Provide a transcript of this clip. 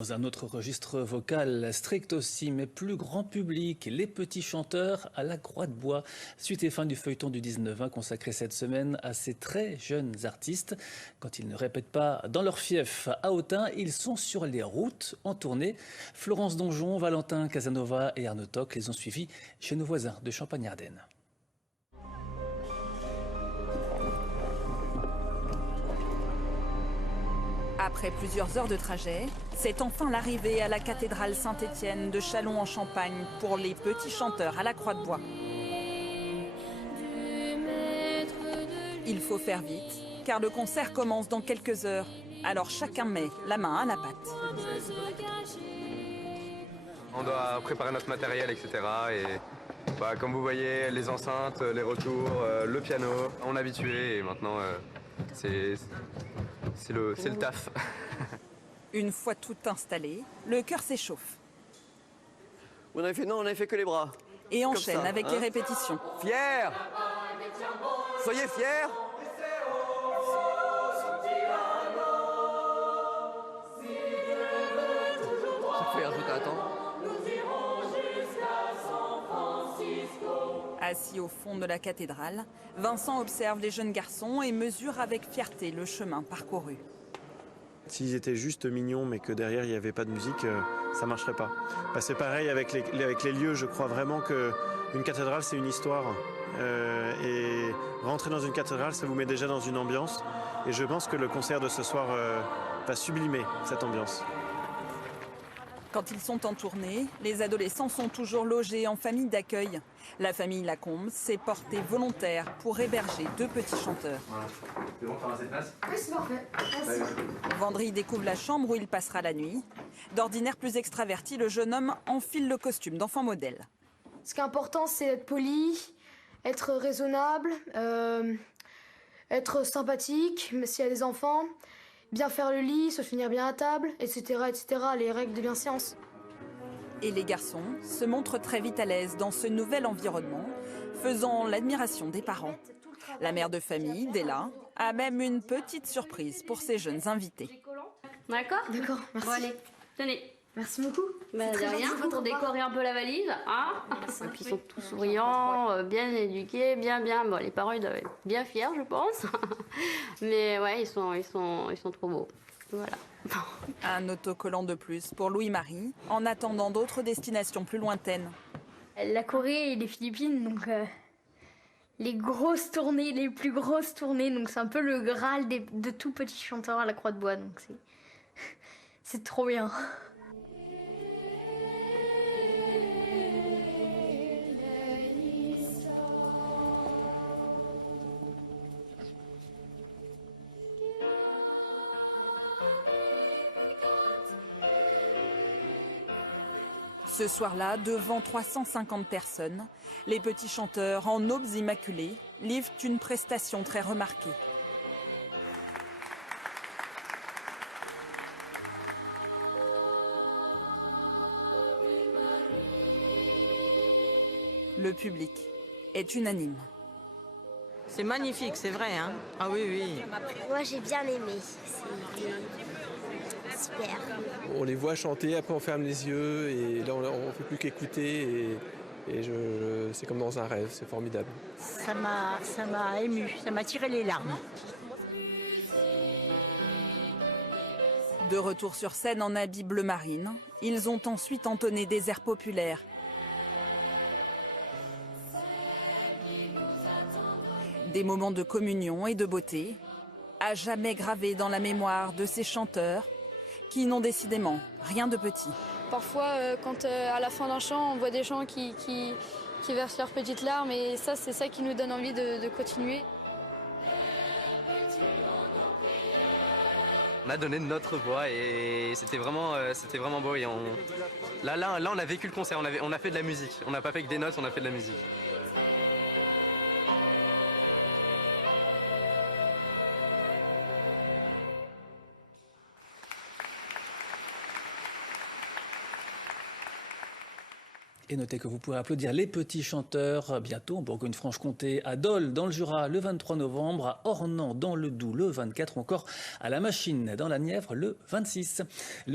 Dans un autre registre vocal, strict aussi, mais plus grand public, les petits chanteurs à la Croix de Bois. Suite et fin du feuilleton du 19-20 consacré cette semaine à ces très jeunes artistes. Quand ils ne répètent pas dans leur fief à Autun, ils sont sur les routes en tournée. Florence Donjon, Valentin Casanova et Arnaud Toc les ont suivis chez nos voisins de Champagne-Ardenne. Après plusieurs heures de trajet, c'est enfin l'arrivée à la cathédrale Saint-Étienne de Châlons-en-Champagne pour les petits chanteurs à la Croix de Bois. Il faut faire vite, car le concert commence dans quelques heures. Alors chacun met la main à la pâte. On doit préparer notre matériel, etc. Et comme vous voyez, les enceintes, les retours, le piano, on est habitué et maintenant c'est le taf. Une fois tout installé, le cœur s'échauffe. On avait fait, non, on avait fait que les bras. Et enchaîne ça, avec les répétitions. Fiers. Soyez fiers. Ça fait un truc à attendre. Assis au fond de la cathédrale, Vincent observe les jeunes garçons et mesure avec fierté le chemin parcouru. S'ils étaient juste mignons mais que derrière il n'y avait pas de musique, ça ne marcherait pas. C'est pareil avec les lieux, je crois vraiment qu'une cathédrale c'est une histoire. Et rentrer dans une cathédrale, ça vous met déjà dans une ambiance. Et je pense que le concert de ce soir va sublimer cette ambiance. Quand ils sont en tournée, les adolescents sont toujours logés en famille d'accueil. La famille Lacombe s'est portée volontaire pour héberger deux petits chanteurs. Voilà. C'est bon, faire cette place ? Oui, c'est parfait. Merci. Vendry découvre la chambre où il passera la nuit. D'ordinaire plus extraverti, le jeune homme enfile le costume d'enfant modèle. Ce qui est important, c'est être poli, être raisonnable, être sympathique, mais s'il y a des enfants, bien faire le lit, se tenir bien à table, etc., etc., les règles de bienséance. Et les garçons se montrent très vite à l'aise dans ce nouvel environnement, faisant l'admiration des parents. La mère de famille, Della, a même une petite surprise pour ses jeunes invités. D'accord. D'accord, merci. Bon allez, tenez. Merci beaucoup. Bah, de rien, pour décorer un peu la valise. Hein, et puis ils sont tous souriants, bien éduqués, bien. Bon, les parents ils doivent être bien fiers, je pense. Mais ouais, ils sont trop beaux. Voilà. Un autocollant de plus pour Louis-Marie, en attendant d'autres destinations plus lointaines. La Corée et les Philippines, donc les grosses tournées, les plus grosses tournées. Donc c'est un peu le Graal de tout petit chanteur à la Croix de Bois. Donc c'est trop bien. Ce soir-là, devant 350 personnes, les petits chanteurs en aubes immaculées livrent une prestation très remarquée. Le public est unanime. C'est magnifique, c'est vrai, hein? Ah oui, oui. Moi, j'ai bien aimé. C'était super. On les voit chanter, après on ferme les yeux et là on ne fait plus qu'écouter et c'est comme dans un rêve, c'est formidable. Ça m'a ému, ça m'a tiré les larmes. De retour sur scène en habit bleu marine, ils ont ensuite entonné des airs populaires. Des moments de communion et de beauté, à jamais gravés dans la mémoire de ces chanteurs qui n'ont décidément rien de petit. Parfois, quand à la fin d'un chant, on voit des gens qui versent leurs petites larmes et ça, c'est ça qui nous donne envie de continuer. On a donné notre voix et c'était vraiment beau. Et là, on a vécu le concert, on a fait de la musique. On n'a pas fait que des notes, on a fait de la musique. Et notez que vous pourrez applaudir les petits chanteurs bientôt en Bourgogne-Franche-Comté, à Dole dans le Jura le 23 novembre, à Ornans dans le Doubs le 24 ou encore à La Machine dans la Nièvre le 26.